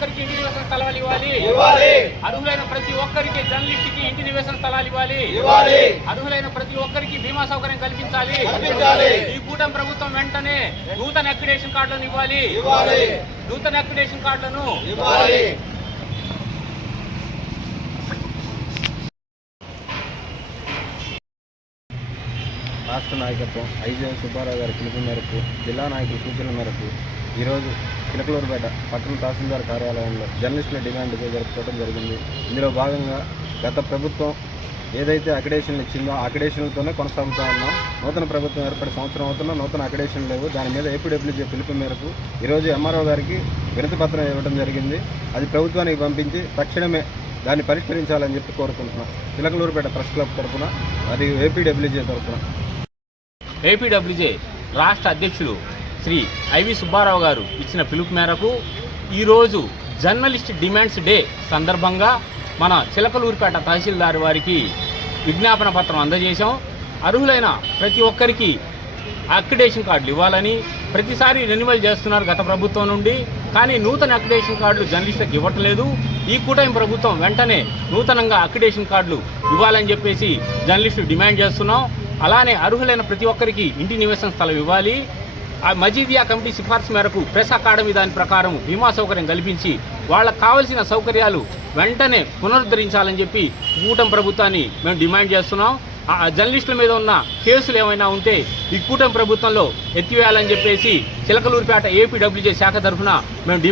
ఒక్కరికి ఇంటి నివేశన స్థలాలు ఇవ్వాలి. ఇవ్వాలి. అర్హులైన ప్రతి ఒక్కరికి జర్నలిస్ట్కి ఇంటి నివేశన స్థలాలు ఇవ్వాలి. ఇవ్వాలి. అర్హులైన ప్రతి ఒక్కరికి బీమా సౌకర్యం కల్పించాలి. ఈ కూటమి ప్రభుత్వం వెంటనే నూతన అక్రిడేషన్ కార్డులను ఇవ్వాలి. ఇవ్వాలి. నూతన అక్రిడేషన్ కార్డులను రాష్ట్ర నాయకత్వం ఐజీఎం సుబ్బారావు గారి పిలుపు మేరకు జిల్లా నాయకుల సూచనల మేరకు ఈరోజు చిలకలూరుపేట పట్టణ తహసీల్దార్ కార్యాలయంలో జర్నలిస్టుల డిమాండ్ జరుపుకోవడం జరిగింది. ఇందులో భాగంగా గత ప్రభుత్వం ఏదైతే అకడేషన్లు ఇచ్చిందో ఆ అకడేషన్లతోనే కొనసాగుతూ ఉన్నాం. నూతన ప్రభుత్వం ఏర్పడి సంవత్సరం అవుతున్నా నూతన అకడేషన్ లేవు. దాని మీద ఏపీడబ్ల్యూజీ పిలుపు మేరకు ఈరోజు ఎంఆర్ఓ గారికి వినతి పత్రం ఇవ్వడం జరిగింది. అది ప్రభుత్వానికి పంపించి తక్షణమే దాన్ని పరిష్కరించాలని చెప్పి కోరుకుంటున్నాం. చిలకలూరుపేట ప్రెస్ క్లబ్ తరఫున మరియు ఏపీడబ్ల్యూజీ తరఫున. ఏపీడబ్ల్యూజే రాష్ట్ర అధ్యక్షులు శ్రీ ఐవి సుబ్బారావు గారు ఇచ్చిన పిలుపు మేరకు ఈరోజు జర్నలిస్ట్ డిమాండ్స్ డే సందర్భంగా మన చిలకలూరిపేట తహసీల్దార్ వారికి విజ్ఞాపన పత్రం అందజేశాం. అర్హులైన ప్రతి ఒక్కరికి అక్రిడేషన్ కార్డులు ఇవ్వాలని ప్రతిసారి రెన్యువల్ చేస్తున్నారు గత ప్రభుత్వం నుండి కానీ నూతన అక్రిడేషన్ కార్డులు జర్నలిస్టులకు ఇవ్వట్లేదు. ఈ కూటమి ప్రభుత్వం వెంటనే నూతనంగా అక్రిడేషన్ కార్డులు ఇవ్వాలని చెప్పేసి జర్నలిస్టులు డిమాండ్ చేస్తున్నాం. అలానే అర్హులైన ప్రతి ఒక్కరికి ఇంటి నివేశన స్థలం ఇవ్వాలి. ఆ మజీదియా కమిటీ సిఫార్సు మేరకు ప్రెస్ అకాడమీ దాని ప్రకారం బీమా సౌకర్యం కల్పించి వాళ్ళకు కావలసిన సౌకర్యాలు వెంటనే పునరుద్ధరించాలని చెప్పి కూటమి ప్రభుత్వాన్ని మేము డిమాండ్ చేస్తున్నాం. ఆ జర్నలిస్టుల మీద ఉన్న కేసులు ఏమైనా ఉంటే ఈ కూటమి ప్రభుత్వంలో ఎత్తివేయాలని చెప్పేసి చిలకలూరుపేట ఏపీడబ్ల్యూజే శాఖ తరఫున మేము డిమాండ్